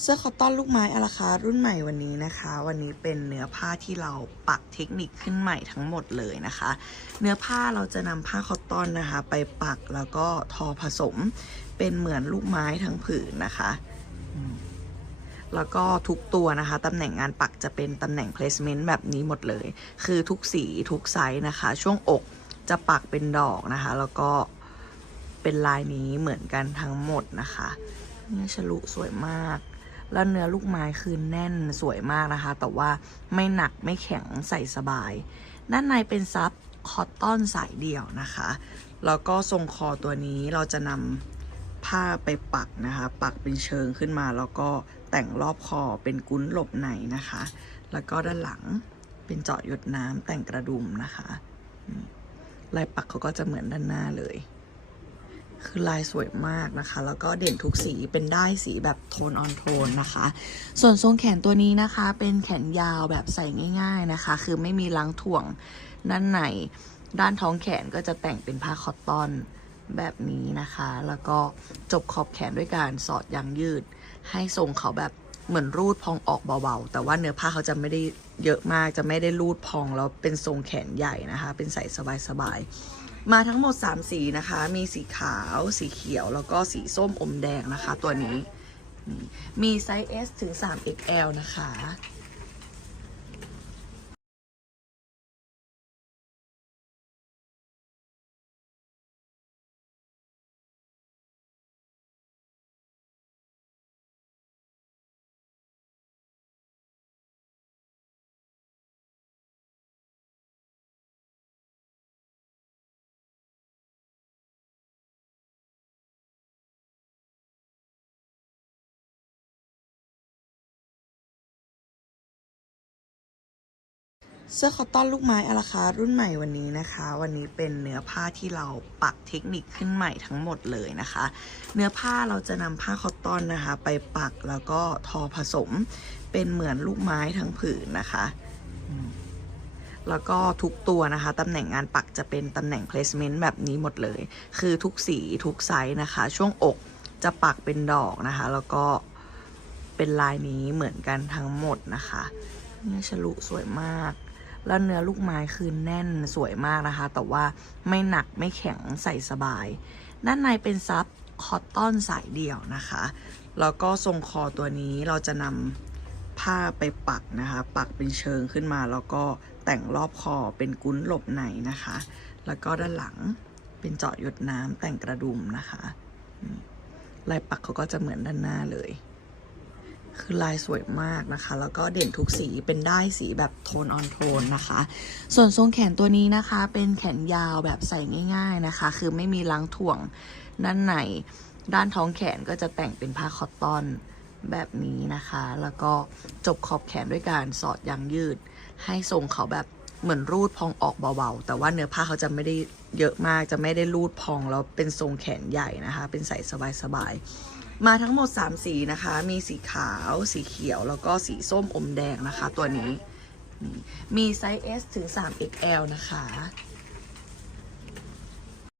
เสื้อคอตตอนลูกไม้อาราคารุ่นใหม่วันนี้นะคะ วันนี้เป็นเนื้อผ้าที่เราปักเทคนิคขึ้นใหม่ทั้งหมดเลยนะคะ เนื้อผ้าเราจะนำผ้าคอตตอนนะคะ ไปปักแล้วก็ทอผสมเป็นเหมือนลูกไม้ทั้งผืนนะคะแล้วก็ทุกตัวนะคะ ตำแหน่งงานปักจะเป็นตำแหน่ง placement แบบนี้หมดเลย คือทุกสีทุกไซส์นะคะ ช่วงอกจะปักเป็นดอกนะคะ แล้วก็เป็นลายนี้เหมือนกันทั้งหมดนะคะเนี่ยฉลุสวยมาก แล้วเนื้อลูกไม้คือแน่นสวยมากนะคะ แต่ว่าไม่หนักไม่แข็งใส่สบาย ด้านในเป็นซับคอตตอนสายเดี่ยวนะคะ แล้วก็ทรงคอตัวนี้เราจะนำผ้าไปปักนะคะ ปักเป็นเชิงขึ้นมา แล้วก็แต่งรอบคอเป็นกุ้นหลบในนะคะ แล้วก็ด้านหลังเป็นเจาะหยดน้ำแต่งกระดุมนะคะลายปักเขาก็จะเหมือนด้านหน้าเลย คือลายสวยมากนะคะ แล้วก็เด่นทุกสีเป็นได้สีแบบโทนออนโทนนะคะ ส่วนทรงแขนตัวนี้นะคะ เป็นแขนยาวแบบใส่ง่ายๆนะคะ คือไม่มีล้างถ่วงด้านในด้านท้องแขนก็จะแต่งเป็นผ้าคอตตอนแบบนี้นะคะ แล้วก็จบขอบแขนด้วยการสอดยางยืด ให้ทรงเขาแบบเหมือนรูดพองออกเบาๆ แต่ว่าเนื้อผ้าเขาจะไม่ได้เยอะมาก จะไม่ได้รูดพองแล้วเป็นทรงแขนใหญ่นะคะ เป็นใส่สบายๆ มาทั้งหมด 3 สีนะคะ มีสีขาว สีเขียว แล้วก็สีส้มอมแดงนะคะ ตัวนี้ มีไซส์ S ถึง 3XL นะคะ เสื้อคอตตอนลูกไม้อาราคารุ่นใหม่วันนี้นะคะ วันนี้เป็นเนื้อผ้าที่เราปักเทคนิคขึ้นใหม่ทั้งหมดเลยนะคะ เนื้อผ้าเราจะนำผ้าคอตตอนนะคะ ไปปักแล้วก็ทอผสมเป็นเหมือนลูกไม้ทั้งผืนนะคะแล้วก็ทุกตัวนะคะตำแหน่งงานปักจะเป็นตำแหน่ง placement แบบนี้หมดเลย คือทุกสีทุกไซส์นะคะ ช่วงอกจะปักเป็นดอกนะคะ แล้วก็เป็นลายนี้เหมือนกันทั้งหมดนะคะเนี่ยฉลุสวยมาก แล้วเนื้อลูกไม้คือแน่นสวยมากนะคะ แต่ว่าไม่หนักไม่แข็งใส่สบาย ด้านในเป็นซับคอตตอนสายเดี่ยวนะคะ แล้วก็ทรงคอตัวนี้เราจะนำผ้าไปปักนะคะ ปักเป็นเชิงขึ้นมา แล้วก็แต่งรอบคอเป็นกุ้นหลบในนะคะ แล้วก็ด้านหลังเป็นเจาะหยดน้ำแต่งกระดุมนะคะลายปักเขาก็จะเหมือนด้านหน้าเลย คือลายสวยมากนะคะ แล้วก็เด่นทุกสีเป็นได้สีแบบโทนออนโทนนะคะ ส่วนทรงแขนตัวนี้นะคะ เป็นแขนยาวแบบใส่ง่าย ๆนะคะ คือไม่มีล้างถ่วงด้านในด้านท้องแขนก็จะแต่งเป็นผ้าคอตตอนแบบนี้นะคะ แล้วก็จบขอบแขนด้วยการสอดยางยืด ให้ทรงเขาแบบเหมือนรูดพองออกเบาๆ แต่ว่าเนื้อผ้าเขาจะไม่ได้เยอะมาก จะไม่ได้รูดพองแล้วเป็นทรงแขนใหญ่นะคะ เป็นใส่สบายๆ มาทั้งหมด 3 สีนะคะ มีสีขาว สีเขียว แล้วก็สีส้มอมแดงนะคะ ตัวนี้ มีไซส์ S ถึง 3XL นะคะ